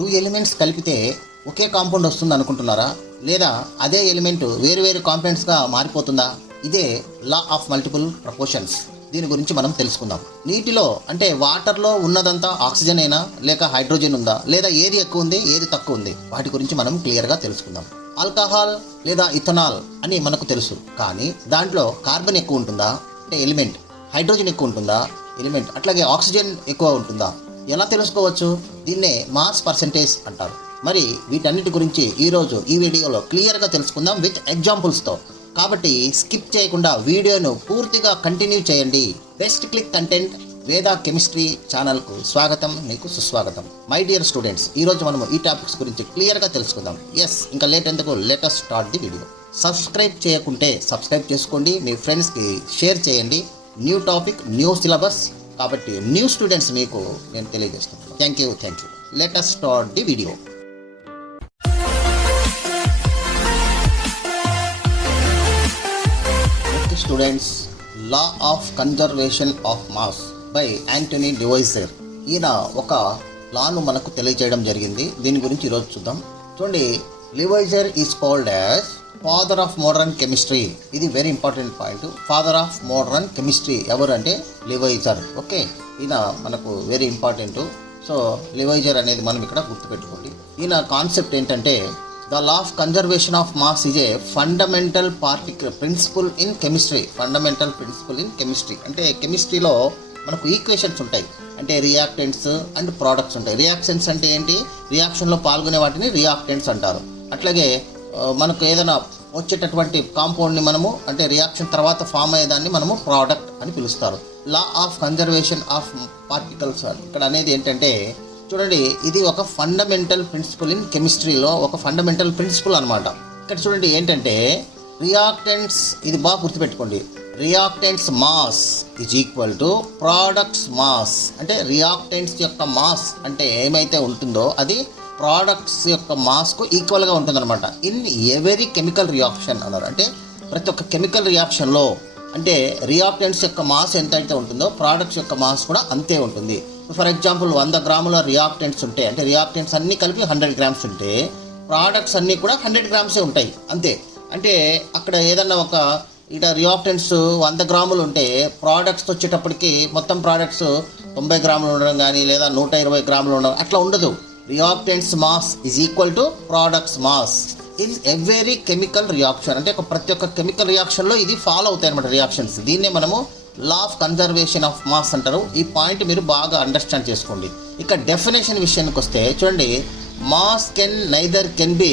Two elements కలిపితే ఒకే compound వస్తుంది అనుకుంటున్నారా? లేదా అదే ఎలిమెంట్ వేరు వేరు కాంపౌండ్స్గా మారిపోతుందా? ఇదే లా ఆఫ్ మల్టిపుల్ ప్రపోర్షన్స్. దీని గురించి మనం తెలుసుకుందాం. నీటిలో అంటే వాటర్లో ఉన్నదంతా ఆక్సిజన్ అయినా లేక హైడ్రోజన్ ఉందా, లేదా ఏది ఎక్కువ ఉంది ఏది తక్కువ ఉంది, వాటి గురించి మనం క్లియర్గా తెలుసుకుందాం. ఆల్కహాల్ లేదా ఇథనాల్ అని మనకు తెలుసు, కానీ దాంట్లో కార్బన్ ఎక్కువ ఉంటుందా అంటే ఎలిమెంట్, హైడ్రోజన్ ఎక్కువ ఉంటుందా ఎలిమెంట్, అట్లాగే ఆక్సిజన్ ఎక్కువ ఉంటుందా? ఎలా తెలుసుకోవచ్చు? దీన్నే మాస్ పర్సెంటేజ్ అంటారు. మరి వీటన్నిటి గురించి ఈరోజు ఈ వీడియోలో క్లియర్గా తెలుసుకుందాం విత్ ఎగ్జాంపుల్స్తో. కాబట్టి స్కిప్ చేయకుండా వీడియోను పూర్తిగా కంటిన్యూ చేయండి. బెస్ట్ క్లిక్ కంటెంట్ వేదా కెమిస్ట్రీ ఛానల్కు స్వాగతం, మీకు సుస్వాగతం. మై డియర్ స్టూడెంట్స్, ఈరోజు మనము ఈ టాపిక్స్ గురించి క్లియర్గా తెలుసుకుందాం. ఇంకా లేట్ ఎందుకు, let us start the video. Subscribe చేయకుంటే సబ్స్క్రైబ్ చేసుకోండి, మీ ఫ్రెండ్స్కి షేర్ చేయండి. న్యూ టాపిక్, న్యూ సిలబస్, కాబట్టి న్యూ స్టూడెంట్స్ మీకు నేను తెలియజేస్తున్నాను. Thank you. Let us start the video. Students, law of conservation of mass by Antoine Lavoisier. ఈయన ఒక లాను మనకు తెలియజేయడం జరిగింది. దీని గురించి ఈరోజు చూద్దాం. చూడండి, Lavoisier is called as father of modern chemistry. ఇది very important point. Father of modern chemistry ఎవరు అంటే లెవైజర్. ఓకే, ఈయన మనకు వెరీ ఇంపార్టెంట్. సో లెవైజర్ అనేది మనం ఇక్కడ గుర్తుపెట్టుకోండి. ఈయన కాన్సెప్ట్ ఏంటంటే the law of conservation of mass is a fundamental principal in chemistry. Fundamental principal in chemistry అంటే కెమిస్ట్రీలో మనకు ఈక్వేషన్స్ ఉంటాయి, అంటే రియాక్టెంట్స్ అండ్ ప్రోడక్ట్స్ ఉంటాయి. రియాక్షన్స్ అంటే ఏంటి? రియాక్షన్లో పాల్గొనే వాటిని రియాక్టెంట్స్ అంటారు. అట్లాగే మనకు ఏదైనా వచ్చేటటువంటి కాంపౌండ్ని మనము అంటే రియాక్షన్ తర్వాత ఫామ్ అయ్యేదాన్ని మనము ప్రోడక్ట్ అని పిలుస్తారు. లా ఆఫ్ కన్జర్వేషన్ ఆఫ్ పార్టికల్స్ ఇక్కడ అనేది ఏంటంటే, చూడండి, ఇది ఒక ఫండమెంటల్ ప్రిన్సిపల్ ఇన్ కెమిస్ట్రీలో ఒక ఫండమెంటల్ ప్రిన్సిపల్ అనమాట. ఇక్కడ చూడండి ఏంటంటే రియాక్టెంట్స్, ఇది బాగా గుర్తుపెట్టుకోండి, reactants mass is equal to products mass. అంటే రియాక్టెంట్స్ యొక్క మాస్ అంటే ఏమైతే ఉంటుందో అది ప్రోడక్ట్స్ యొక్క మాస్కు ఈక్వల్గా ఉంటుందన్నమాట. ఇన్ ఎవరీ కెమికల్ రియాక్షన్ అన్నారు. అంటే ప్రతి ఒక్క కెమికల్ రియాక్షన్లో అంటే రియాక్టెంట్స్ యొక్క మాస్ ఎంత అయితే ఉంటుందో ప్రోడక్ట్స్ యొక్క మాస్ కూడా అంతే ఉంటుంది. ఫర్ ఎగ్జాంపుల్ 100 గ్రాముల రియాక్టెంట్స్ ఉంటే, అంటే రియాక్టెంట్స్ అన్నీ కలిపి 100 గ్రామ్స్ ఉంటే ప్రోడక్ట్స్ అన్నీ కూడా 100 గ్రామ్సే ఉంటాయి అంతే. అంటే అక్కడ ఏదన్నా ఒక ఇట రియాక్టెంట్స్ 100 గ్రాములు ఉంటే ప్రోడక్ట్స్ వచ్చేటప్పటికి మొత్తం ప్రోడక్ట్స్ 90 గ్రాములు ఉండడం కానీ లేదా 120 గ్రాములు ఉండడం అట్లా ఉండదు. Reactants mass is equal to products mass in every chemical reaction. అంటే ప్రతి ఒక్క కెమికల్ రియాక్షన్లో ఇది ఫాలో అవుతాయి అన్నమాట రియాక్షన్స్. దీన్నే మనము లా ఆఫ్ కన్జర్వేషన్ ఆఫ్ మాస్ అంటారు. ఈ పాయింట్ మీరు బాగా అండర్స్టాండ్ చేసుకోండి. ఇక డెఫినేషన్ విషయానికి వస్తే చూడండి, mass can neither can be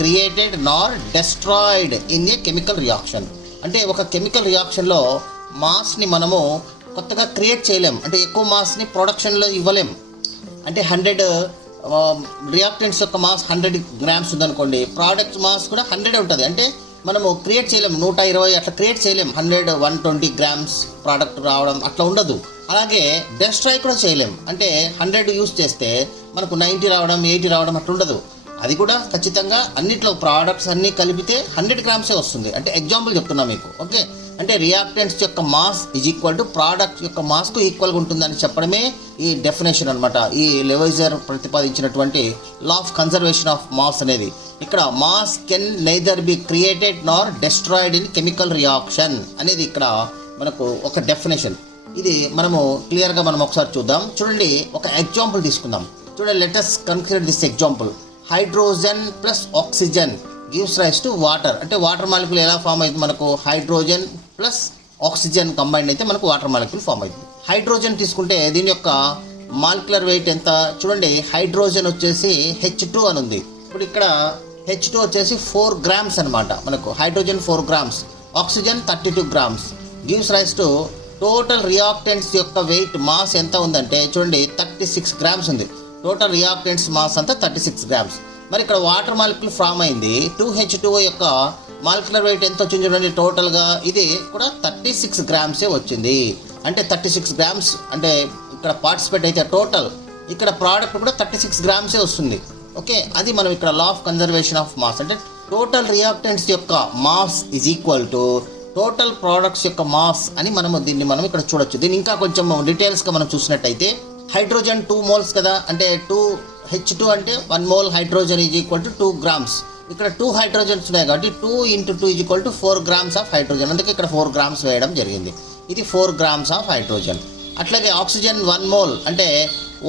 created nor destroyed in a chemical reaction. అంటే ఒక కెమికల్ రియాక్షన్లో మాస్ని మనము కొత్తగా క్రియేట్ చేయలేం, అంటే ఎక్కువ మాస్ని ప్రొడక్షన్లో ఇవ్వలేం. అంటే 100 రియాక్టెంట్స్ యొక్క మాస్ 100 గ్రామ్స్ ఉందనుకోండి, ప్రోడక్ట్స్ మాస్ కూడా 100 ఉంటుంది. అంటే మనము క్రియేట్ చేయలేం 120 అట్లా క్రియేట్ చేయలేం. 120 గ్రామ్స్ ప్రోడక్ట్ రావడం అట్లా ఉండదు. అలాగే డెస్ట్రాయ్ కూడా చేయలేం. అంటే 100 యూస్ చేస్తే మనకు 90 రావడం 80 రావడం అట్లా ఉండదు. అది కూడా ఖచ్చితంగా అన్నిట్లో ప్రోడక్ట్స్ అన్నీ కలిపితే 100 గ్రామ్సే వస్తుంది. అంటే ఎగ్జాంపుల్ చెప్తున్నా మీకు. ఓకే, అంటే రియాక్టెంట్స్ యొక్క mass is equal to product యొక్క మాస్కు ఈక్వల్గా ఉంటుందని చెప్పడమే ఈ డెఫినేషన్ అనమాట. ఈ లెవైజర్ ప్రతిపాదించినటువంటి law of conservation of mass అనేది. ఇక్కడ mass can neither be created nor destroyed in chemical reaction అనేది ఇక్కడ మనకు ఒక డెఫినేషన్. ఇది మనము క్లియర్గా మనం ఒకసారి చూద్దాం. చూడండి, ఒక ఎగ్జాంపుల్ తీసుకుందాం. చూడండి, let us consider this example. Hydrogen plus oxygen gives rise to water. అంటే వాటర్ మాలిక్యూల్ ఎలా ఫామ్ అవుతుంది? మనకు హైడ్రోజన్ ప్లస్ ఆక్సిజన్ కంబైండ్ అయితే మనకు వాటర్ మాలిక్యూల్ ఫామ్ అవుతుంది. హైడ్రోజన్ తీసుకుంటే దీని యొక్క మాలిక్యులర్ వెయిట్ ఎంత? చూడండి, హైడ్రోజన్ వచ్చేసి H2 అని ఉంది. ఇప్పుడు ఇక్కడ H2 వచ్చేసి 4 గ్రామ్స్ అనమాట. మనకు hydrogen 4 grams, oxygen 32 grams. Gives rise to total reactants యొక్క వెయిట్ మాస్ ఎంత ఉందంటే చూడండి 36 గ్రామ్స్ ఉంది. టోటల్ రియాక్టెంట్స్ మాస్ అంతా 36 గ్రామ్స్. మరి ఇక్కడ వాటర్ మాలిక్యూల్ ఫామ్ అయింది. 2H2O యొక్క మాలిక్యులర్ వెయిట్ ఎంత వచ్చింది చూడండి టోటల్గా, ఇది కూడా 36 గ్రామ్సే వచ్చింది. అంటే 36 గ్రామ్స్ అంటే ఇక్కడ పార్టిసిపేట్ అయితే టోటల్ ఇక్కడ ప్రోడక్ట్ కూడా 36 గ్రామ్సే వస్తుంది. ఓకే, అది మనం ఇక్కడ లా ఆఫ్ కన్జర్వేషన్ ఆఫ్ మాస్. అంటే టోటల్ రియాక్టెంట్స్ యొక్క mass is equal to total products యొక్క మాస్ అని దీన్ని మనం ఇక్కడ చూడొచ్చు. దీన్ని ఇంకా కొంచెం డీటెయిల్స్గా మనం చూసినట్టయితే హైడ్రోజన్ 2 మోల్స్ కదా, అంటే 2 H2 అంటే 1 mole hydrogen is equal to 2 grams. ఇక్కడ 2 హైడ్రోజన్స్ ఉన్నాయి కాబట్టి 2 × 2 is equal to 4 grams of hydrogen. అందుకే ఇక్కడ 4 గ్రామ్స్ వేయడం జరిగింది. ఇది 4 గ్రామ్స్ ఆఫ్ హైడ్రోజన్. అట్లాగే ఆక్సిజన్ 1 మోల్ అంటే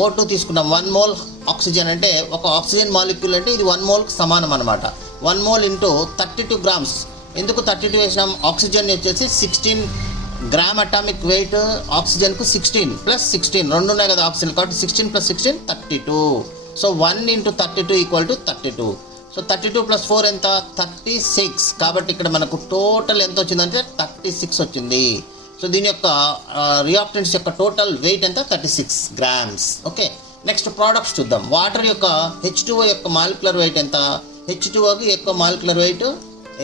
O2 తీసుకున్నాం. 1 మోల్ ఆక్సిజన్ అంటే ఒక ఆక్సిజన్ మాలిక్యూల్ అంటే ఇది 1 మోల్కి సమానం అనమాట. 1 మోల్ ఇంటూ 32 గ్రామ్స్. ఎందుకు 32 వేసినాం? ఆక్సిజన్ వచ్చేసి 16 గ్రామ్ అటామిక్ వెయిట్, ఆక్సిజన్కు 16 + 16 రెండు ఉన్నాయి కదా ఆక్సిజన్, కాబట్టి 16 + 16 32. సో 1 × 32 = 32. సో 32 + 4 ఎంత? 36. కాబట్టి ఇక్కడ మనకు టోటల్ ఎంత వచ్చిందంటే 36 వచ్చింది. సో దీని యొక్క రియాక్టెంట్స్ యొక్క టోటల్ వెయిట్ ఎంత? 36 గ్రామ్స్. ఓకే, నెక్స్ట్ ప్రోడక్ట్స్ చూద్దాం. వాటర్ యొక్క H2O యొక్క మాలిక్యులర్ వెయిట్ ఎంత? H2Oకి యొక్క మాలిక్యులర్ వెయిట్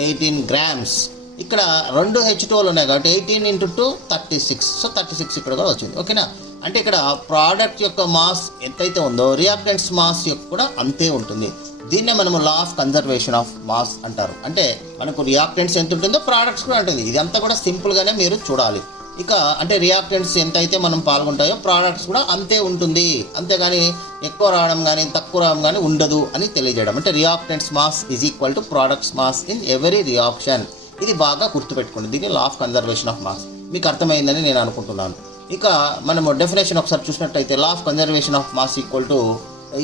18 గ్రామ్స్. ఇక్కడ 2 H2Oలు ఉన్నాయి కాబట్టి 18 × 2 36. సో 36 ఇక్కడ కూడా వచ్చింది. ఓకేనా, అంటే ఇక్కడ ప్రోడక్ట్ యొక్క మాస్ ఎంతైతే ఉందో రియాక్టెంట్స్ మాస్ యొక్క కూడా అంతే ఉంటుంది. దీన్నే మనము లా ఆఫ్ కన్జర్వేషన్ ఆఫ్ మాస్ అంటారు. అంటే మనకు రియాక్టెంట్స్ ఎంత ఉంటుందో ప్రోడక్ట్స్ కూడా ఉంటుంది. ఇదంతా కూడా సింపుల్గానే మీరు చూడాలి. ఇక అంటే రియాక్టెంట్స్ ఎంతైతే మనం పాల్గొంటాయో ప్రోడక్ట్స్ కూడా అంతే ఉంటుంది. అంతేగాని ఎక్కువ రావడం కానీ తక్కువ రావడం కానీ ఉండదు అని తెలియజేయడం. అంటే reactants mass is equal to products mass in every reaction. ఇది బాగా గుర్తుపెట్టుకోండి. దీన్ని లా ఆఫ్ కన్జర్వేషన్ ఆఫ్ మాస్. మీకు అర్థమైందని నేను అనుకుంటున్నాను. ఇక మనము డెఫినేషన్ ఒకసారి చూసినట్టయితే లా of conservation of mass equal to,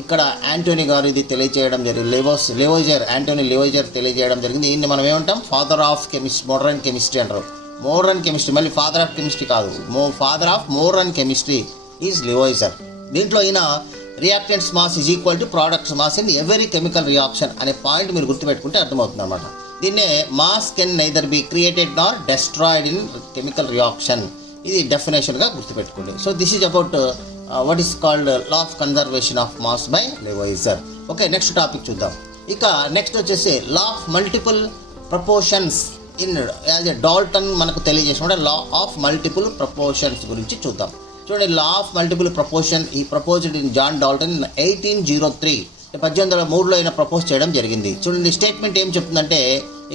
ఇక్కడ యాంటోనీ గారు ఇది తెలియజేయడం జరిగింది. యాంటోనీ లెవోయిజర్ తెలియజేయడం జరిగింది. దీన్ని మనం ఏమంటాం? ఫాదర్ ఆఫ్ మోడర్న్ కెమిస్ట్రీ అంటారు. మోడర్న్ కెమిస్ట్రీ, మళ్ళీ ఫాదర్ ఆఫ్ కెమిస్ట్రీ కాదు, father of modern chemistry is Lavoisier. దీంట్లో ఈయన reactants mass is equal to products mass in every chemical reaction అనే పాయింట్ మీరు గుర్తుపెట్టుకుంటే అర్థమవుతుంది అనమాట. దీన్నే mass can neither be created nor destroyed in chemical reaction. ఇది డెఫినేషన్గా గుర్తుపెట్టుకోండి. So this is about what is called law of conservation of mass by Lavoisier. Okay, next topic చూద్దాం. ఇక నెక్స్ట్ వచ్చేసి law of multiple proportions in as a Dalton మనకు తెలియజేసిన law of multiple proportions గురించి చూద్దాం. చూడండి, లా ఆఫ్ మల్టిపుల్ ప్రపోర్షన్ ఈ proposed in John Dalton 1803 1803లో ఆయన ప్రపోజ్ చేయడం జరిగింది. చూడండి, స్టేట్మెంట్ ఏం చెప్తుందంటే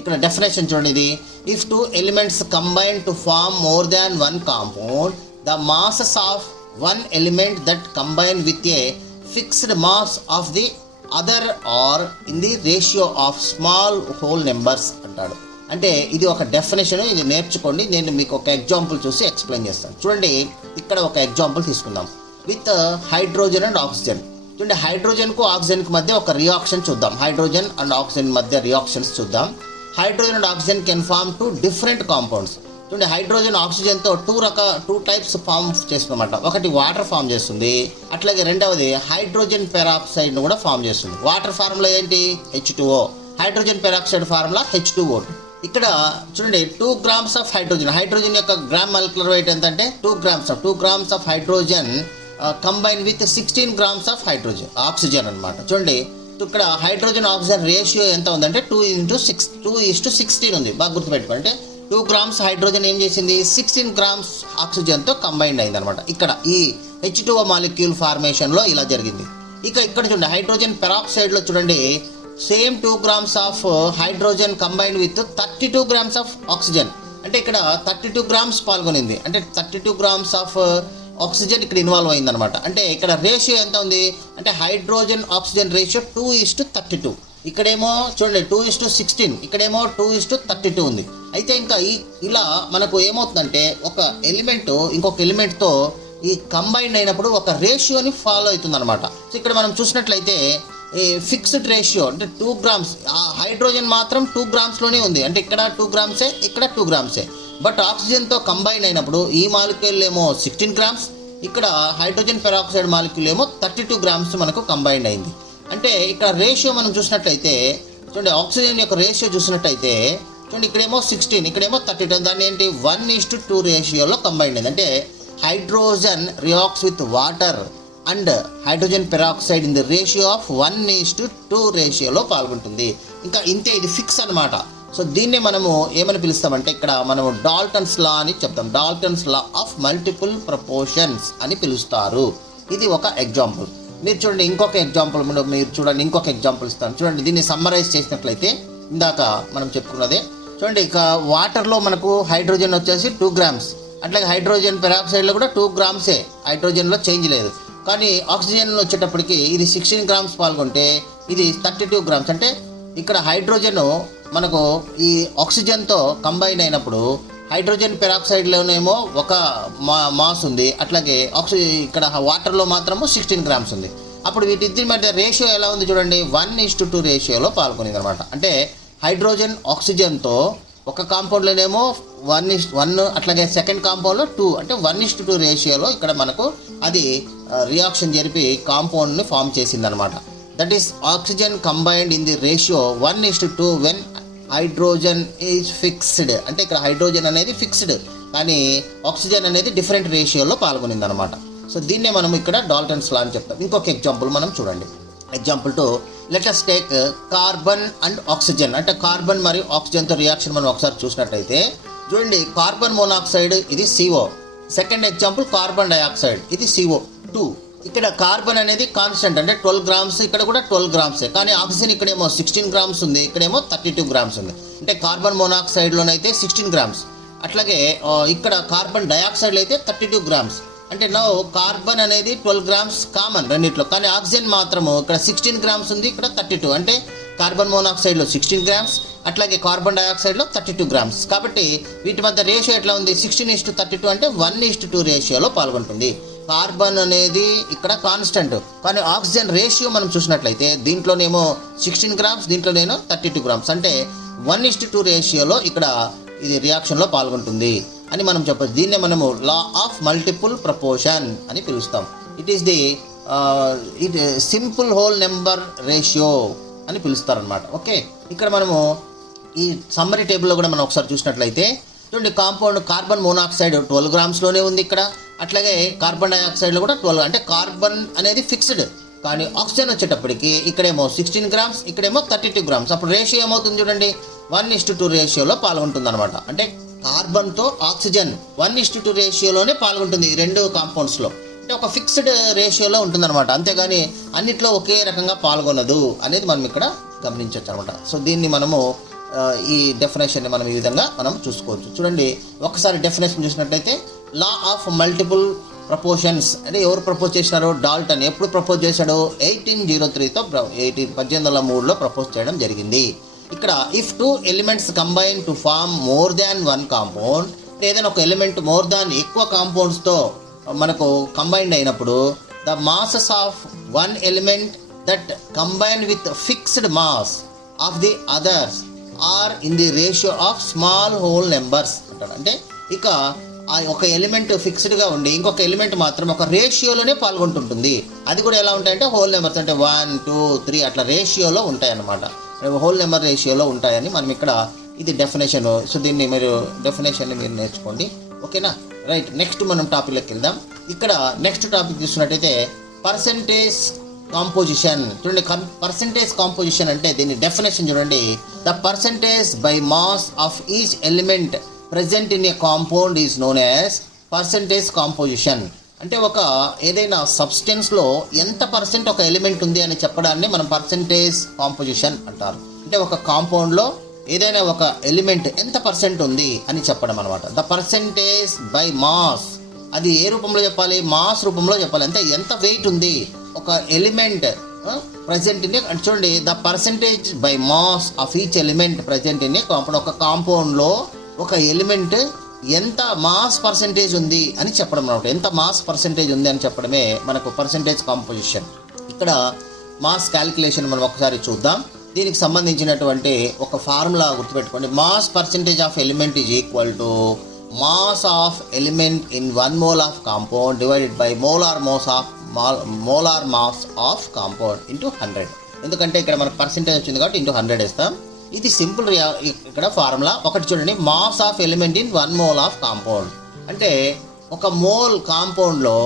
ఇక్కడ డెఫినేషన్ చూడండి. ఇది if 2 elements combine to form more than 1 compound, the masses of one element that combine with a fixed mass of the other or in the ratio of small whole numbers అంటాడు. అంటే ఇది ఒక definition, ఇది నేర్చుకోండి. నేను మీకు ఒక example చూసి ఎక్స్ప్లెయిన్ చేస్తాను. చూడండి, ఇక్కడ ఒక ఎగ్జాంపుల్ తీసుకుందాం. With hydrogen and oxygen. చూడండి, హైడ్రోజన్కు ఆక్సిజన్కి మధ్య ఒక రియాక్షన్ చూద్దాం. హైడ్రోజన్ అండ్ ఆక్సిజన్ మధ్య రియాక్షన్స్ చూద్దాం. Hydrogen and oxygen can form 2 different compounds. చూడండి, హైడ్రోజన్ ఆక్సిజన్తో 2 టైప్స్ ఫామ్ చేస్తుందన్నమాట. ఒకటి వాటర్ ఫామ్ చేస్తుంది, అట్లాగే రెండవది హైడ్రోజన్ పెరాక్సైడ్ను కూడా ఫామ్ చేస్తుంది. వాటర్ ఫార్ములా ఏంటి? H2O. Hydrogen peroxide formula H2O. ఇక్కడ చూడండి, 2 గ్రామ్స్ ఆఫ్ హైడ్రోజన్ యొక్క గ్రామ్ మాలిక్యులర్ వెయిట్ ఎంత అంటే 2 grams of hydrogen combine with 16 grams of oxygen అనమాట. చూడండి, ఇక్కడ హైడ్రోజన్ ఆక్సిజన్ రేషియో ఎంత ఉందంటే 2:16 ఉంది. బాగా గుర్తుపెట్టుకోండి. అంటే 2 గ్రామ్స్ హైడ్రోజన్ ఏం చేసింది? 16 గ్రామ్స్ ఆక్సిజన్తో కంబైండ్ అయింది అనమాట. ఇక్కడ ఈ H2O మాలిక్యూల్ ఫార్మేషన్లో ఇలా జరిగింది. ఇక్కడ చూడండి, హైడ్రోజన్ పెరాక్సైడ్లో చూడండి, same 2 grams of hydrogen combined with 32 grams of oxygen. అంటే ఇక్కడ 32 గ్రామ్స్ పాల్గొనింది. అంటే 32 గ్రామ్స్ ఆఫ్ ఆక్సిజన్ ఇక్కడ ఇన్వాల్వ్ అయిందనమాట. అంటే ఇక్కడ రేషియో ఎంత ఉంది అంటే హైడ్రోజన్ ఆక్సిజన్ రేషియో 2:32. ఇక్కడేమో చూడండి 2:16, ఇక్కడేమో 2:32 ఉంది. అయితే ఇంకా ఇలా మనకు ఏమవుతుందంటే ఒక ఎలిమెంట్ ఇంకొక ఎలిమెంట్తో ఈ కంబైండ్ అయినప్పుడు ఒక రేషియోని ఫాలో అవుతుంది అనమాట. సో ఇక్కడ మనం చూసినట్లయితే ఈ ఫిక్స్డ్ రేషియో అంటే 2 గ్రామ్స్, ఆ హైడ్రోజన్ మాత్రం 2 గ్రామ్స్లోనే ఉంది. అంటే ఇక్కడ 2 గ్రామ్సే, ఇక్కడ 2 గ్రామ్సే. బట్ ఆక్సిజన్తో కంబైన్ అయినప్పుడు ఈ మాలిక్యూల్ ఏమో 16 గ్రామ్స్, ఇక్కడ హైడ్రోజన్ పెరాక్సైడ్ మాలిక్యూల్ ఏమో 32 గ్రామ్స్ మనకు కంబైండ్ అయింది. అంటే ఇక్కడ రేషియో మనం చూసినట్లయితే చూడండి, ఆక్సిజన్ యొక్క రేషియో చూసినట్టయితే చూడండి, ఇక్కడేమో 16, ఇక్కడేమో 32. దాన్ని ఏంటి 1:2 రేషియోలో కంబైండ్ అయింది. అంటే hydrogen reacts with water and hydrogen peroxide in the ratio of 1:2 రేషియోలో పాల్గొంటుంది. ఇంకా ఇంతే, ఇది ఫిక్స్ అనమాట. సో దీన్నే మనము ఏమని పిలుస్తామంటే ఇక్కడ మనము డాల్టన్స్ లా అని చెప్తాం. Dalton's law of multiple proportions అని పిలుస్తారు. ఇది ఒక ఎగ్జాంపుల్. మీరు చూడండి, ఇంకొక ఎగ్జాంపుల్ మీరు చూడండి, ఇంకొక ఎగ్జాంపుల్ ఇస్తాను. చూడండి, దీన్ని సమ్మరైజ్ చేసినట్లయితే ఇందాక మనం చెప్పుకున్నదే చూడండి. ఇక వాటర్లో మనకు హైడ్రోజన్ వచ్చేసి 2 గ్రామ్స్, అట్లాగే హైడ్రోజన్ పెరాక్సైడ్లో కూడా 2 గ్రామ్సే, హైడ్రోజన్లో చేంజ్ లేదు. కానీ ఆక్సిజన్ వచ్చేటప్పటికి ఇది 16 గ్రామ్స్ పాల్గొంటే ఇది 32 గ్రామ్స్. అంటే ఇక్కడ హైడ్రోజన్ మనకు ఈ ఆక్సిజన్తో కంబైన్ అయినప్పుడు హైడ్రోజన్ పెరాక్సైడ్లోనేమో ఒక మాస్ ఉంది, అట్లాగే ఇక్కడ వాటర్లో మాత్రము 16 గ్రామ్స్ ఉంది. అప్పుడు వీటిద్దరి మధ్య రేషియో ఎలా ఉంది చూడండి, 1:2 రేషియోలో పాల్గొనింది అనమాట. అంటే హైడ్రోజన్ ఆక్సిజన్తో ఒక కాంపౌండ్లోనేమో 1:1, అట్లాగే సెకండ్ కాంపౌండ్లో 2, అంటే 1:2 రేషియోలో ఇక్కడ మనకు అది రియాక్షన్ జరిపి కాంపౌండ్ని ఫామ్ చేసిందనమాట. That is oxygen combined in the ratio 1:2 when hydrogen is fixed. అంటే ఇక్కడ హైడ్రోజన్ అనేది ఫిక్స్డ్, కానీ ఆక్సిజన్ అనేది డిఫరెంట్ రేషియోలో పాల్గొనింది అనమాట. సో దీన్నే మనం ఇక్కడ డాల్టన్స్ లా అని చెప్తాం. ఇంకొక ఎగ్జాంపుల్ మనం చూడండి. Example 2, let us take carbon and oxygen. అంటే కార్బన్ మరియు ఆక్సిజన్తో రియాక్షన్ మనం ఒకసారి చూసినట్టయితే చూడండి, కార్బన్ మోనాక్సైడ్ ఇది CO. Second example carbon dioxide ఇది CO2. ఇక్కడ కార్బన్ అనేది కాన్స్టెంట్, అంటే 12 గ్రామ్స్, ఇక్కడ కూడా 12 గ్రామ్సే. కానీ ఆక్సిజన్ ఇక్కడేమో 16 గ్రామ్స్ ఉంది, ఇక్కడేమో 32 గ్రామ్స్ ఉంది. అంటే కార్బన్ మోనాక్సైడ్లోనైతే 16 గ్రామ్స్, అట్లాగే ఇక్కడ కార్బన్ డైఆక్సైడ్లో అయితే 32 గ్రామ్స్. అంటే నో కార్బన్ అనేది 12 గ్రామ్స్ కామన్ రెండిట్లో, కానీ ఆక్సిజన్ మాత్రము ఇక్కడ 16 గ్రామ్స్ ఉంది, ఇక్కడ 32. అంటే కార్బన్ మోనాక్సైడ్లో 16 గ్రామ్స్, అట్లాగే కార్బన్ డైఆక్సైడ్లో 32 గ్రామ్స్. కాబట్టి వీటి మధ్య రేషియో ఎట్లా ఉంది, 16:32, అంటే 1:2 రేషియోలో పాల్గొంటుంది. కార్బన్ అనేది ఇక్కడ కాన్స్టెంట్, కానీ ఆక్సిజన్ రేషియో మనం చూసినట్లయితే దీంట్లోనేమో 16 గ్రామ్స్, దీంట్లోనేమో 32 గ్రామ్స్. అంటే 1:2 రేషియోలో ఇక్కడ ఇది రియాక్షన్లో పాల్గొంటుంది అని మనం చెప్పచ్చు. దీన్నే మనము లా ఆఫ్ మల్టిపుల్ ప్రపోర్షన్ అని పిలుస్తాం. It is the simple whole number ratio అని పిలుస్తారనమాట. ఓకే, ఇక్కడ మనము ఈ సమ్మరీ టేబుల్లో కూడా మనం ఒకసారి చూసినట్లయితే చూడండి, కాంపౌండ్ కార్బన్ మోనాక్సైడ్ 12 గ్రామ్స్లోనే ఉంది ఇక్కడ, అట్లాగే కార్బన్ డైఆక్సైడ్లో కూడా 12. అంటే కార్బన్ అనేది ఫిక్స్డ్, కానీ ఆక్సిజన్ వచ్చేటప్పటికి ఇక్కడేమో 16 గ్రామ్స్, ఇక్కడేమో 32 గ్రామ్స్. అప్పుడు రేషియో ఏమవుతుంది చూడండి, 1:2 రేషియోలో పాల్గొంటుంది అనమాట. అంటే కార్బన్తో ఆక్సిజన్ 1:2 రేషియోలోనే పాల్గొంటుంది ఈ రెండు కాంపౌండ్స్లో. అంటే ఒక ఫిక్స్డ్ రేషియోలో ఉంటుందన్నమాట, అంతేగాని అన్నిట్లో ఒకే రకంగా పాల్గొనదు అనేది మనం ఇక్కడ గమనించవచ్చు అనమాట. సో దీన్ని మనము ఈ డెఫినేషన్ని మనం ఈ విధంగా మనం చూసుకోవచ్చు. చూడండి, ఒకసారి డెఫినేషన్ చూసినట్లయితే లా ఆఫ్ మల్టిపుల్ ప్రపోర్షన్స్ అంటే ఎవరు ప్రపోజ్ చేసినారో, డాల్టన్. ఎప్పుడు ప్రపోజ్ చేశాడు, 1803తో 1803లో ప్రపోజ్ చేయడం జరిగింది. ఇక్కడ if 2 elements combine to form more than 1 compound, ఏదైనా ఒక ఎలిమెంట్ మోర్ దాన్ ఎక్కువ కాంపౌండ్స్తో మనకు కంబైన్డ్ అయినప్పుడు the masses of 1 element that combine with fixed mass of the others are in the ratio of small whole numbers అంటాడు. అంటే ఇక ఒక element ఫిక్స్డ్గా ఉండి ఇంకొక ఎలిమెంట్ మాత్రం ఒక రేషియోలోనే పాల్గొంటుంటుంది. అది కూడా ఎలా ఉంటాయంటే హోల్ నెంబర్స్, అంటే 1, 2, 3 అట్లా రేషియోలో ఉంటాయి అన్నమాట. హోల్ నెంబర్ రేషియోలో ఉంటాయని మనం ఇక్కడ ఇది డెఫినేషన్. సో దీన్ని మీరు డెఫినేషన్ని మీరు నేర్చుకోండి. ఓకేనా, రైట్. నెక్స్ట్ మనం టాపిక్లోకి వెళ్దాం. ఇక్కడ నెక్స్ట్ టాపిక్ చూసినట్టయితే పర్సెంటేజ్ కాంపోజిషన్. చూడండి, పర్సెంటేజ్ కాంపోజిషన్ అంటే దీని డెఫినేషన్ చూడండి, the percentage by mass of each element present in a compound is known as percentage composition. అంటే ఒక ఏదైనా సబ్స్టెన్స్లో ఎంత పర్సెంట్ ఒక ఎలిమెంట్ ఉంది అని చెప్పడాన్ని మనం పర్సెంటేజ్ కాంపోజిషన్ అంటారు. అంటే ఒక కాంపౌండ్లో ఏదైనా ఒక ఎలిమెంట్ ఎంత పర్సెంట్ ఉంది అని చెప్పడం అనమాట. ద పర్సెంటేజ్ బై మాస్, అది ఏ రూపంలో చెప్పాలి, మాస్ రూపంలో చెప్పాలి. అంటే ఎంత వెయిట్ ఉంది ఒక ఎలిమెంట్ ప్రజెంట్ ఇన్. చూడండి, the percentage by mass of each element present in a compound. ఒక కాంపౌండ్లో ఒక ఎలిమెంట్ ఎంత మాస్ పర్సెంటేజ్ ఉంది అని చెప్పడం అనమాట. ఎంత మాస్ పర్సెంటేజ్ ఉంది అని చెప్పడమే మనకు పర్సెంటేజ్ కాంపోజిషన్. ఇక్కడ మాస్ క్యాలిక్యులేషన్ మనం ఒకసారి చూద్దాం. దీనికి సంబంధించినటువంటి ఒక ఫార్ములా గుర్తుపెట్టుకోండి. Mass percentage of element is equal to mass of element in 1 mole of compound divided by molar mass of compound into 100. ఎందుకంటే ఇక్కడ మనకు పర్సెంటేజ్ వచ్చింది కాబట్టి ఇంటూ 100 వేస్తాం. ఇది సింపుల్ ఇక్కడ ఫార్ములా. ఒకటి చూడండి, mass of element in 1 mole of compound అంటే ఒక మోల్ కాంపౌండ్లో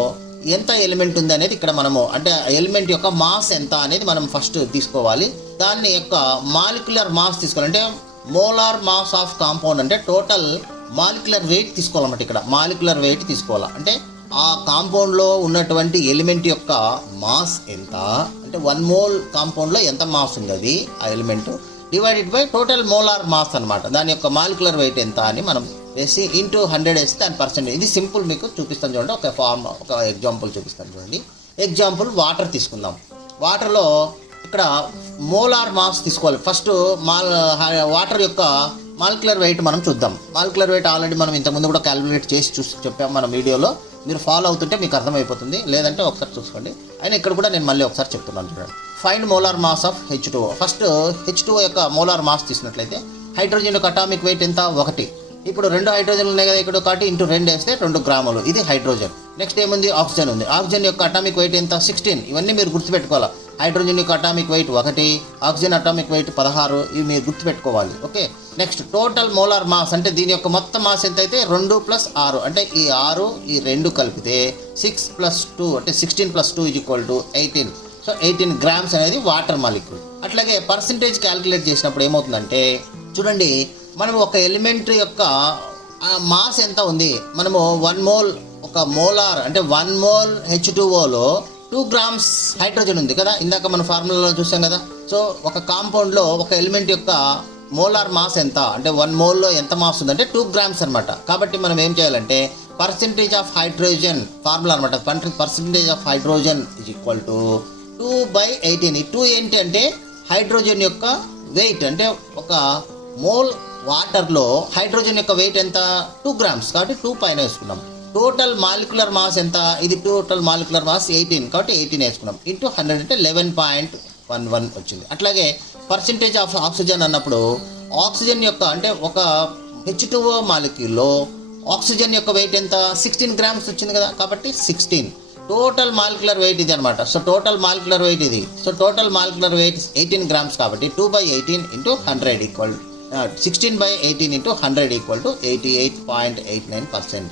ఎంత ఎలిమెంట్ ఉంది అనేది ఇక్కడ మనము, అంటే ఎలిమెంట్ యొక్క మాస్ ఎంత అనేది మనం ఫస్ట్ తీసుకోవాలి. దాన్ని యొక్క మాలిక్యులర్ మాస్ తీసుకోవాలి. అంటే మోలార్ మాస్ ఆఫ్ కాంపౌండ్ అంటే టోటల్ మాలిక్యులర్ వెయిట్ తీసుకోవాలన్నమాట. ఇక్కడ మాలిక్యులర్ వెయిట్ తీసుకోవాలి. అంటే ఆ కాంపౌండ్లో ఉన్నటువంటి ఎలిమెంట్ యొక్క మాస్ ఎంత, అంటే 1 మోల్ కాంపౌండ్లో ఎంత మాస్ ఉంది అది ఆ element, divided by total molar mass అనమాట. దాని యొక్క మాలిక్యులర్ వెయిట్ ఎంత అని మనం వేసి ఇంటూ 100 వేస్తే దాని పర్సెంటేజ్. ఇది సింపుల్ మీకు చూపిస్తాను చూడండి. ఒక ఎగ్జాంపుల్ చూపిస్తాను చూడండి. ఎగ్జాంపుల్ వాటర్ తీసుకుందాం. వాటర్లో ఇక్కడ మోలార్ మాస్ తీసుకోవాలి. ఫస్ట్ వాటర్ యొక్క మాలిక్యులర్ వెయిట్ మనం చూద్దాం. మాలిక్యులర్ వెయిట్ ఆల్రెడీ మనం ఇంతకుముందు కూడా క్యాలిక్యులేట్ చేసి చెప్పాం మన వీడియోలో. మీరు ఫాలో అవుతుంటే మీకు అర్థమైపోతుంది, లేదంటే ఒకసారి చూసుకోండి. అయినా ఇక్కడ కూడా నేను మళ్ళీ ఒకసారి చెప్తున్నాను చూడండి. Find molar mass of H2O. First H2O యొక్క మోలార్ మాస్ తీసినట్లయితే హైడ్రోజన్ యొక్క అటామిక్ వెయిట్ ఎంత? 1. ఇప్పుడు 2 హైడ్రోజన్లు ఉన్నాయి కదా, ఇక్కడ 1 × 2 వేస్తే 2 గ్రాములు. ఇది హైడ్రోజన్. నెక్స్ట్ ఏముంది? ఆక్సిజన్ ఉంది. ఆక్సిజన్ యొక్క అటామిక్ వెయిట్ ఎంత? 16. ఇవన్నీ మీరు గుర్తుపెట్టుకోవాలి. హైడ్రోజన్ యొక్క atomic weight 1, oxygen atomic weight 16. ఇవి మీరు గుర్తుపెట్టుకోవాలి. Okay. Next total molar mass అంటే దీని యొక్క మొత్తం మాస్ ఎంత అయితే 2 + 6 అంటే ఈ 6 ఈ 2 కలిపితే 6 + 2 అంటే 16 + 2 = 18. సో 18 గ్రామ్స్ అనేది వాటర్ మాలిక్యూల్. అట్లాగే పర్సంటేజ్ క్యాలిక్యులేట్ చేసినప్పుడు ఏమవుతుందంటే చూడండి, మనం ఒక ఎలిమెంట్ యొక్క మాస్ ఎంత ఉంది, మనము 1 మోల్ ఒక మోలార్ అంటే 1 మోల్ H2Oలో 2 గ్రామ్స్ హైడ్రోజన్ ఉంది కదా, ఇందాక మన ఫార్ములాలో చూసాం కదా. సో ఒక కాంపౌండ్లో ఒక ఎలిమెంట్ యొక్క మోలార్ మాస్ ఎంత అంటే 1 మోల్లో ఎంత మాస్ ఉందంటే 2 గ్రామ్స్ అనమాట. కాబట్టి మనం ఏం చేయాలంటే పర్సంటేజ్ ఆఫ్ హైడ్రోజన్ ఫార్ములా అనమాట. Percentage of hydrogen = 2/18. 2 ఏంటి అంటే హైడ్రోజన్ యొక్క వెయిట్, అంటే ఒక మోల్ వాటర్లో హైడ్రోజన్ యొక్క వెయిట్ ఎంత? 2 గ్రామ్స్. కాబట్టి 2 పైన వేసుకున్నాం. టోటల్ మాలిక్యులర్ మాస్ ఎంత? ఇది టోటల్ మాలిక్యులర్ మాస్ 18 కాబట్టి 18 వేసుకున్నాం. × 100 అంటే 11.11 వచ్చింది. అట్లాగే పర్సంటేజ్ ఆఫ్ ఆక్సిజన్ అన్నప్పుడు ఆక్సిజన్ యొక్క అంటే ఒక H2O మాలిక్యూల్లో ఆక్సిజన్ యొక్క వెయిట్ ఎంత? 16 గ్రామ్స్ వచ్చింది కదా, కాబట్టి 16. టోటల్ మాలిక్యులర్ వెయిట్ ఇది అనమాట. సో టోటల్ మాలిక్యులర్ వెయిట్ ఇది. So total molecular weight 18 grams కాబట్టి 2/18 × 100 16/18 × 100 = 88.89%.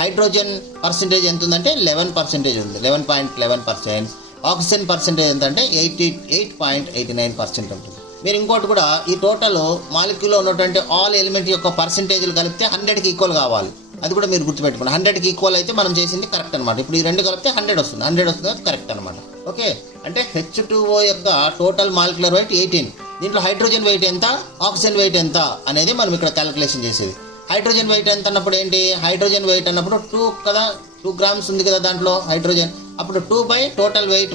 హైడ్రోజన్ పర్సంటేజ్ ఎంత ఉందంటే 11% ఉంది, 11.11%. ఆక్సిజన్ పర్సంటేజ్ ఎంత అంటే 88.89% ఉంటుంది. మీరు ఇంకోటి కూడా ఈ టోటల్ మాలిక్యూల్లో ఉన్నటువంటి ఆల్ ఎలిమెంట్ యొక్క పర్సంటేజ్లు కలిపితే 100కి ఈక్వల్ కావాలి. అది కూడా మీరు గుర్తుపెట్టుకోండి. 100కి ఈక్వల్ అయితే మనం చేసింది కరెక్ట్ అనమాట. ఇప్పుడు ఈ 2 కలిపితే 100 వస్తుంది. 100 వస్తుంది కరెక్ట్ అనమాట. ఓకే. అంటే H2O యొక్క టోటల్ మాలిక్యులర్ వెయిట్ 18. దీంట్లో హైడ్రోజన్ వెయిట్ ఎంత, ఆక్సిజన్ వెయిట్ ఎంత అనేది మనం ఇక్కడ క్యాలిక్యులేషన్ చేసేది. హైడ్రోజన్ వెయిట్ ఎంత అన్నప్పుడు ఏంటి? హైడ్రోజన్ వెయిట్ అన్నప్పుడు 2 కదా, 2 గ్రామ్స్ ఉంది కదా దాంట్లో హైడ్రోజన్. అప్పుడు 2 టోటల్ వెయిట్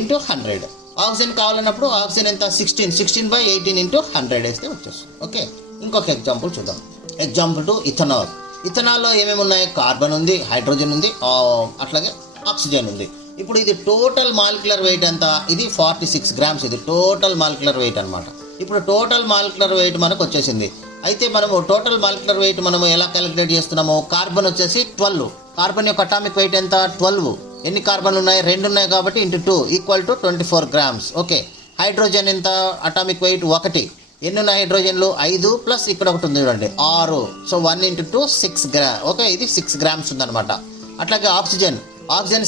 ఇంటూ 100. ఆక్సిజన్ కావాలన్నప్పుడు ఆక్సిజన్ ఎంత? 16/18 × 100 వేస్తే వచ్చేస్తుంది. ఓకే. ఇంకొక ఎగ్జాంపుల్ చూద్దాం. Example 2 ethanol. ఇథనాల్లో ఏమేమి ఉన్నాయి? కార్బన్ ఉంది, హైడ్రోజన్ ఉంది, అట్లాగే ఆక్సిజన్ ఉంది. ఇప్పుడు ఇది టోటల్ మాలిక్యులర్ వెయిట్ ఎంత? ఇది 46 గ్రామ్స్. ఇది టోటల్ మాలిక్యులర్ వెయిట్ అనమాట. ఇప్పుడు టోటల్ మాలిక్యులర్ వెయిట్ మనకు వచ్చేసింది. అయితే మనము టోటల్ మాలిక్యులర్ వెయిట్ మనము ఎలా క్యాలిక్యులేట్ చేస్తున్నాము? కార్బన్ వచ్చేసి 12. కార్బన్ యొక్క అటామిక్ వెయిట్ ఎంత? 12. ఎన్ని కార్బన్లు ఉన్నాయి? 2 ఉన్నాయి కాబట్టి × 2 = 24 గ్రామ్స్. ఓకే. హైడ్రోజన్ ఎంత? Atomic weight 1. ఎన్ని ఉన్నాయి హైడ్రోజన్లు? 5 ప్లస్ ఇక్కడ ఒకటి ఉంది చూడండి 6. So 1 × 2 6 gram. ఓకే, ఇది 6 గ్రామ్స్ ఉందన్నమాట. అట్లాగే ఆక్సిజన్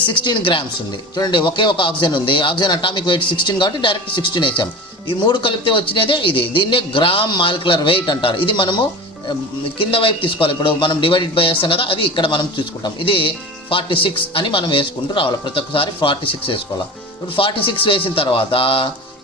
16 గ్రామ్స్ ఉంది చూడండి. ఒకే ఒక ఆక్సిజన్ ఉంది. ఆక్సిజన్ అటామిక్ వెయిట్ 16 కాబట్టి డైరెక్ట్ 16 వేసాం. ఈ 3 కలిపితే వచ్చినదే ఇది. దీన్నే గ్రామ్ మాలిక్యులర్ వెయిట్ అంటారు. ఇది మనము కింద వైపు తీసుకోవాలి. ఇప్పుడు మనం డివైడెడ్ బై చేస్తాం కదా, అది ఇక్కడ మనం తీసుకుంటాం. ఇది 46 అని మనం వేసుకుంటూ రావాలి. ప్రతి ఒక్కసారి 46 వేసుకోవాలి. ఇప్పుడు 46 వేసిన తర్వాత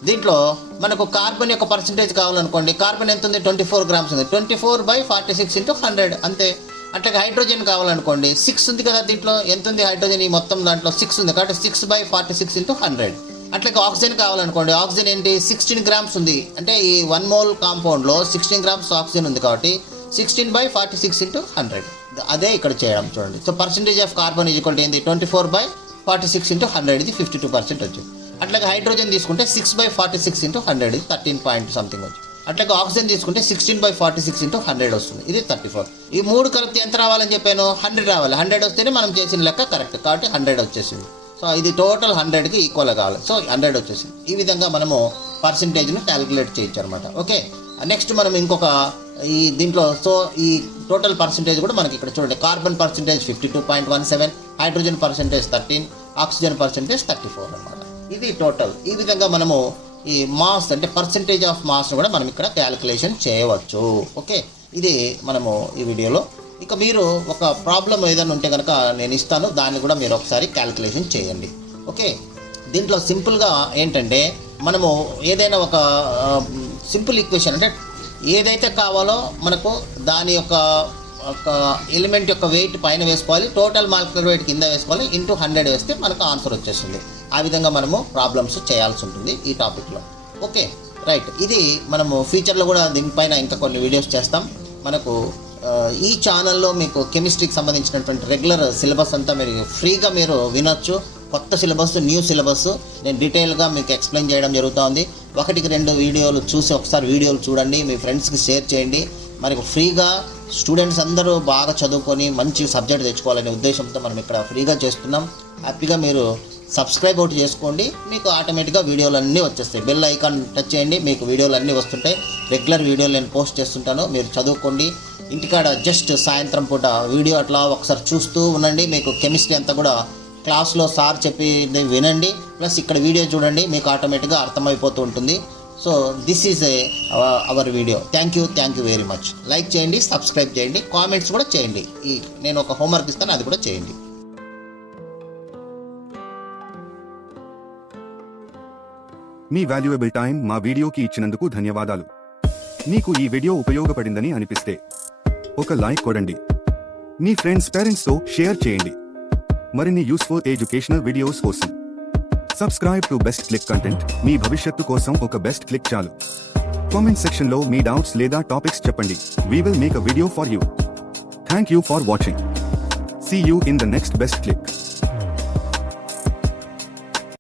దీంట్లో మనకు కార్బన్ యొక్క పర్సంటేజ్ కావాలనుకోండి. కార్బన్ ఎంత ఉంది? 24 గ్రామ్స్ ఉంది. 24/46 × 100 అంతే. అట్లాగే హైడ్రోజన్ కావాలనుకోండి 6 ఉంది కదా, దీంట్లో ఎంత ఉంది హైడ్రోజన్? ఈ మొత్తం దాంట్లో 6 ఉంది కాబట్టి 6/46 × 100. అట్లాగే ఆక్సిజన్ కావాలనుకోండి. ఆక్సిజన్ ఏంటి? 16 గ్రామ్స్ ఉంది. అంటే ఈ 1 మోల్ కాంపౌండ్లో 16 గ్రామ్స్ ఆక్సిజన్ ఉంది కాబట్టి 16/46 × 100. అదే ఇక్కడ చేయడం చూడండి. సో పర్సంటేజ్ ఆఫ్ కార్బన్ ఏంది? 24/46 × 100. ఇది 52% వచ్చింది. అట్లాగే హైడ్రోజన్ తీసుకుంటే 6/46 × 100. ఇది 13 పాయింట్ సంథింగ్ వచ్చింది. అట్లాగే ఆక్సిజన్ తీసుకుంటే 16/46 × 100 వస్తుంది. ఇది 34. ఈ 3 కలిపితే ఎంత రావాలని చెప్పాను? 100 రావాలి. 100 వస్తేనే మనం చేసిన లెక్క కరెక్ట్ కాబట్టి 100 వచ్చేసింది. సో ఇది టోటల్ 100కి ఈక్వల్ కావాలి. సో 100 వచ్చేసింది. ఈ విధంగా మనము పర్సంటేజ్ని క్యాలిక్యులేట్ చేయొచ్చు అనమాట. ఓకే. నెక్స్ట్ మనం ఇంకొక దీంట్లో సో ఈ టోటల్ పర్సంటేజ్ కూడా మనకి ఇక్కడ చూడండి. Carbon percentage 52.17, hydrogen percentage 13, oxygen percentage 34 అనమాట. ఇది టోటల్. ఈ విధంగా మనము ఈ మాస్ అంటే పర్సంటేజ్ ఆఫ్ మాస్ను కూడా మనం ఇక్కడ క్యాలిక్యులేషన్ చేయవచ్చు. ఓకే. ఇది మనము ఈ వీడియోలో. ఇక మీరు ఒక ప్రాబ్లం ఏదైనా ఉంటే కనుక నేను ఇస్తాను, దాన్ని కూడా మీరు ఒకసారి క్యాలిక్యులేషన్ చేయండి. ఓకే. దీంట్లో సింపుల్గా ఏంటంటే మనము ఏదైనా ఒక సింపుల్ ఈక్వేషన్ అంటే ఏదైతే కావాలో మనకు దాని యొక్క ఒక ఎలిమెంట్ యొక్క వెయిట్ పైన వేసుకోవాలి, టోటల్ మాలిక్యులర్ వెయిట్ కింద వేసుకోవాలి, ఇంటూ 100 వేస్తే మనకు ఆన్సర్ వచ్చేస్తుంది. ఆ విధంగా మనము ప్రాబ్లమ్స్ చేయాల్సి ఉంటుంది ఈ టాపిక్లో. ఓకే రైట్, ఇది మనము ఫ్యూచర్లో కూడా దీనిపైన ఇంకా కొన్ని వీడియోస్ చేస్తాం. మనకు ఈ ఛానల్లో మీకు కెమిస్ట్రీకి సంబంధించినటువంటి రెగ్యులర్ సిలబస్ అంతా మీరు ఫ్రీగా మీరు వినొచ్చు. కొత్త సిలబస్, న్యూ సిలబస్ నేను డీటెయిల్గా మీకు ఎక్స్ప్లెయిన్ చేయడం జరుగుతుంది. 1-2 వీడియోలు చూసి ఒకసారి వీడియోలు చూడండి, మీ ఫ్రెండ్స్కి షేర్ చేయండి. మనకు ఫ్రీగా స్టూడెంట్స్ అందరూ బాగా చదువుకొని మంచి సబ్జెక్ట్ తెచ్చుకోవాలనే ఉద్దేశంతో మనం ఇక్కడ ఫ్రీగా చేస్తున్నాం. హ్యాపీగా మీరు సబ్స్క్రైబ్ అవుట్ చేసుకోండి, మీకు ఆటోమేటిక్గా వీడియోలు అన్నీ వచ్చేస్తాయి. బెల్ ఐకాన్ టచ్ చేయండి, మీకు వీడియోలు అన్నీ వస్తుంటాయి. రెగ్యులర్ వీడియోలు నేను పోస్ట్ చేస్తుంటాను, మీరు చదువుకోండి. ఇంటికాడ జస్ట్ సాయంత్రం పూట వీడియో అట్లా ఒకసారి చూస్తూ ఉండండి. మీకు కెమిస్ట్రీ అంతా కూడా క్లాస్లో సార్ చెప్పింది వినండి, ప్లస్ ఇక్కడ వీడియో చూడండి, మీకు ఆటోమేటిక్గా అర్థమైపోతూ ఉంటుంది. So this is our video. Thank you very much. Like చేయండి, సబ్స్క్రైబ్ చేయండి, కామెంట్స్ కూడా చేయండి. నేను ఒక హోంవర్క్ ఇస్తాను, అది కూడా చేయండి. మీ వాల్యుయబుల్ టైం మా వీడియోకి ఇచ్చినందుకు ధన్యవాదాలు. మీకు ఈ వీడియో ఉపయోగపడిందని అనిపిస్తే ఒక లైక్ కొడండి, మీ ఫ్రెండ్స్ పేరెంట్స్తో షేర్ చేయండి. మరిన్ని యూస్ఫుల్ ఎడ్యుకేషనల్ వీడియోస్ కోసం subscribe to best click content. మీ భవిష్యత్తు కోసం ఒక బెస్ట్ క్లిక్ చాలు. కామెంట్ సెక్షన్లో మీ డౌట్స్ లేదా టాపిక్స్ చెప్పండి. We will make a video for you. Thank you for watching. See you in the next best click.